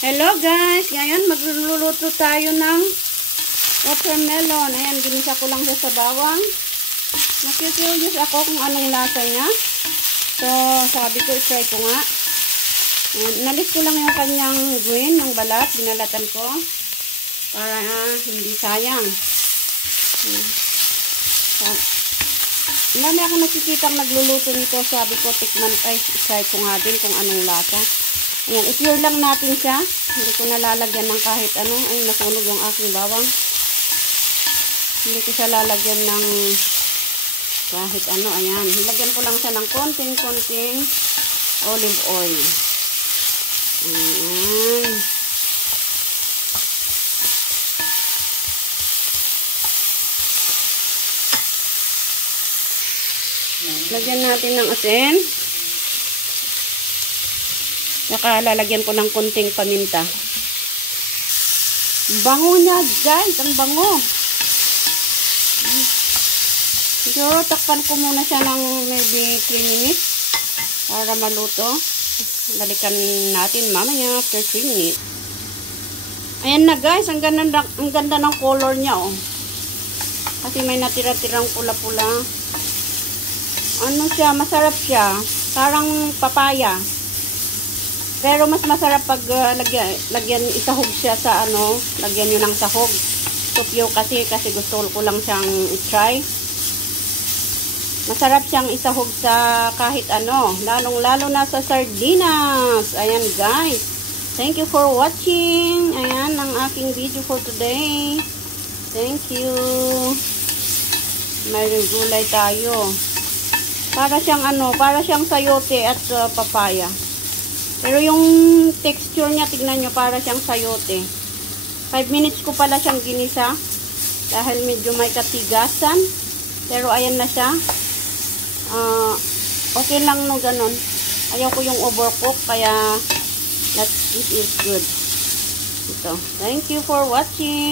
Hello guys, ngayon magluluto tayo ng watermelon. Ayan, ginisa ko lang siya sa bawang. Naku-curious ako kung anong lasa niya. So, sabi ko, i-try ko nga. Ayan, nalis ko lang yung kanyang green, yung balat, binalatan ko. Para hindi sayang. Marami ako nakikitang nagluluto nito. Sabi ko, tikman, try ko nga din kung anong lasa. Ayan, i-pure lang natin siya. Hindi ko nalalagyan ng kahit ano. Ay, nasunog yung aking bawang. Hindi ko siya lalagyan ng kahit ano. Ayan, lagyan ko lang siya ng konting olive oil. Ayan. Lagyan natin ng asin. Saka lalagyan ko ng konting paminta. Bango niya, guys. Ang bango. Siguro takpan ko muna siya ng maybe 3 minutes para maluto. Balikan natin mamaya after 3 minutes. Ayan na guys. Ang ganda ng color niya, oh. Kasi may natira-tirang pula-pula. Ano siya? Masarap siya. Parang papaya. Pero mas masarap pag lagyan isahog siya sa ano, lagyan niyo ng sahog. Tupyo kasi gusto ko lang siyang i-try. Masarap siyang isahog sa kahit ano, lalong-lalo na sa sardinas. Ayan guys. Thank you for watching. Ayan ang aking video for today. Thank you. May gulay tayo. Para siyang ano, para siyang sayote at papaya. Pero yung texture niya, tignan nyo, para siyang sayote. 5 minutes ko pala siyang ginisa. Dahil medyo may katigasan. Pero ayan na siya. Okay lang no, ganun. Ayaw ko yung overcook, kaya it is good. Ito. Thank you for watching.